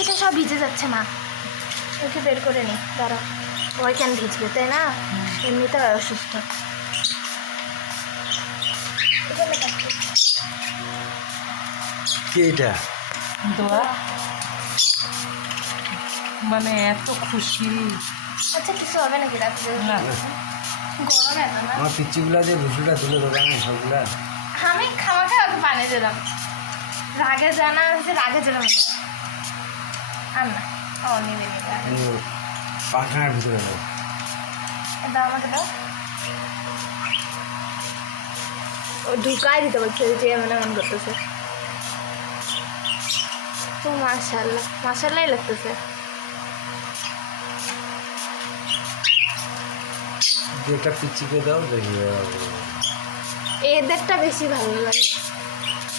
এটা সব ভিজে যাচ্ছে মা, ওকে বের করে নি দাঁড়া। ওই কেন ভিজবে তাই না, এমনিতে অসুস্থ। কি এটা দোয়া মানে এত খুশি। আচ্ছা কিছু হবে নাকি রাতে? না গরম এত না। আমার পিচ্চিগুলা দিয়ে ভুসুটা তুলে দোকানে সবগুলা আমি খামাখা ওকে পানি দিলাম, রাগে জানা হচ্ছে রাগে দিলাম আর না। ও নিবে নিবে, পাখানার ভিতরে দাও। দাও আমাকে দাও। ও ঢুকাই দিতে বলছে যে এমন এমন করতেছে। তো মাশাআল্লাহ মাশাআল্লাহই লাগতেছে। যেটা পিচ্চিকে দাও দেখি এদেরটা বেশি ভালো লাগে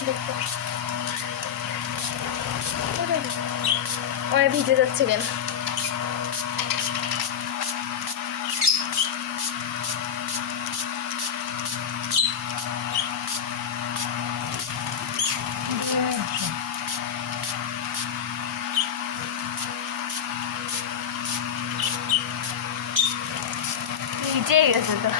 দেখতে। ওই ভিজে যাচ্ছে কেন? ভিজে গেছে তো।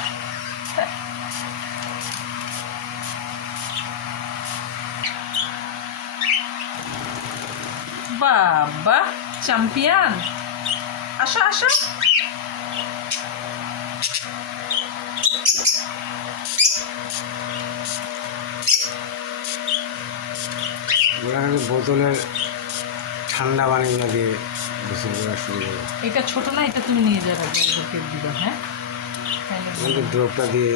বাবা চ্যাম্পিয়ন, আসো আসো। ওরা বোতলের ঠান্ডা পানিগুলো দিয়ে গোসল করা শুরু করো। এটা ছোট না, এটা তুমি নিয়ে যাবে দিবা। হ্যাঁ ড্রপটা দিয়ে